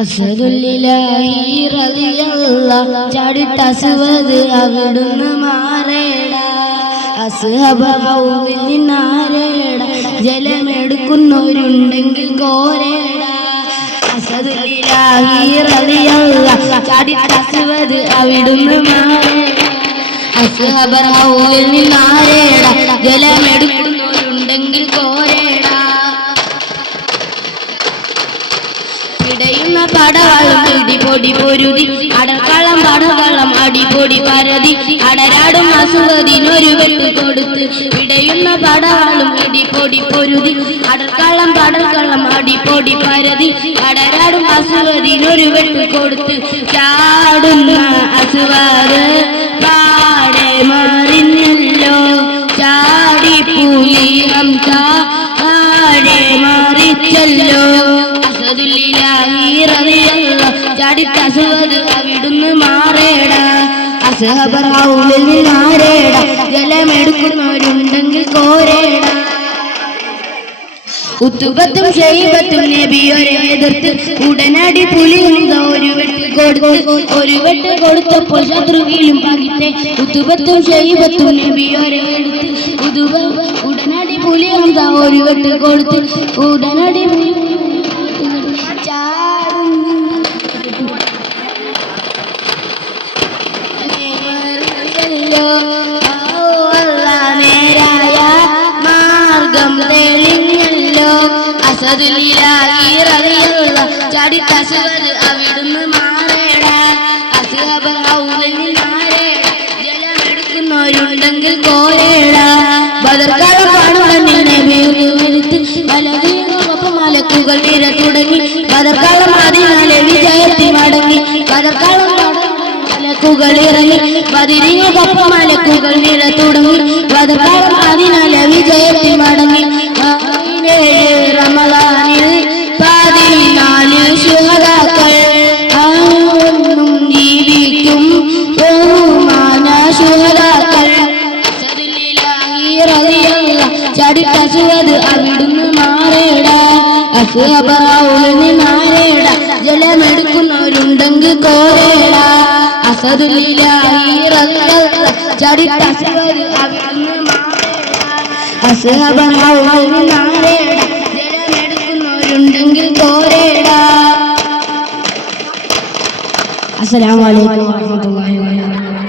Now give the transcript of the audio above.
അസ്ഹദുലില്ലാഹി റളിയല്ലാഹ് ചാടിട്ടസ്വദ് അവിടുന്ന് മാറേട അസ്ഹബൗലിൽ നിന്നാരേട ജലമെടുക്കുന്നവരുണ്ടെങ്കിൽ കോരേട അസ്ഹദുലില്ലാഹി റളിയല്ലാഹ് ചാടിട്ടസ്വദ് അവിടുന്ന് മാറേട അസ്ഹബൗലിൽ നിന്നാരേട ജലമെടുക്കുന്നവരുണ്ടെങ്കിൽ കോരേട ഇടയുന്ന പടവളം ഇടിപൊടി പൊരുതി അടക്കളം പടവളം അടിപൊടി പരതി അടരാടും അസുഖത്തിനൊരു വെട്ട് കൊടുത്ത് ഇടയുന്ന പടവളം ഇടിപൊടി പൊരുതി അടക്കളം പടക്കളം അടിപൊടി പരതി അടരാടും അസുഖത്തിനൊരു വെട്ട് കൊടുത്ത് ചാടുന്ന അസുവാര് പാടെ മറിഞ്ഞല്ലോ ചാടി പുലി ഹംസ പാടെ മറിച്ചല്ലോ ചാടിട്ടസ്വദ് അവിടുന്ന് മാറേട അസ്ഹബൗലിൽ നിന്നാരേട ജലമെടുക്കുന്നവരുണ്ടെങ്കിൽ കോരേട ഉത്തുബത്തും ഷൈബത്തും നബിയൊരെ എതിർത്ത് ഉടനടി പുലിഹംസ ഒരു വെട്ട് കൊടുത്തപ്പോൾ ശത്രുവിലും പകിത്തെ ഉത്തുബത്തും ഷൈബത്തും നബിയൊരെ എടുത്ത് ഉടനടി പുലിഹംസ ഒരു വെട്ട് കൊടുത്ത് ഉടനടി നേരായ മാർഗം തെളിഞ്ഞല്ലോ അസ്ഹദുലില്ലാഹി റളിയല്ലാഹ് ചാടിട്ടസ്വദ് അവിടുന്ന് മാറേട അസ്ഹബൗലിൽ നിന്നാരേട ജലമെടുക്കുന്നവരുണ്ടെങ്കിൽ കോരേട ബദർകാലം കാണുന്നിൽ നബിയുമെടുത്ത് വലതുകൈയൊപ്പം മലക്കുകൾ നിര തുടങ്ങി ബദർകാലം അതിനാലെ വിജയത്തിൽ മടങ്ങി ബദർകാലം മലക്കുകളിറങ്ങി ബദരിനൊപ്പം മലക്കുകൾ നിര തുടങ്ങി ബദർകാലം അതിനാലെ വിജയത്തിൽ മടങ്ങി റമളാനിൽ 14 ശുഹദാക്കൾ അന്നും ജീവിക്കും ബഹുമാന ശുഹദാക്കൾ അസ്ഹദുലില്ലാഹി റളിയല്ലാഹ് ചാടിട്ടസ്വദ് അവിടുന്ന് മാറേട അസ്ഹബൗലിൽ നിന്നാരേട ജലമെടുക്കുന്നവരുണ്ടെങ്കിൽ കോരേട അസ്ഹദുലില്ലാഹി റളിയല്ലാഹ് ചാടിട്ടസ്വദ് അവിടുന്ന് മാറേട അസ്ഹബൗലിൽ നിന്നാരേട ജലമെടുക്കുന്നവരുണ്ടെങ്കിൽ കോരേട. അസ്സലാമു അലൈക്കും വറഹ്മത്തുള്ളാഹി വബറകാതുഹു.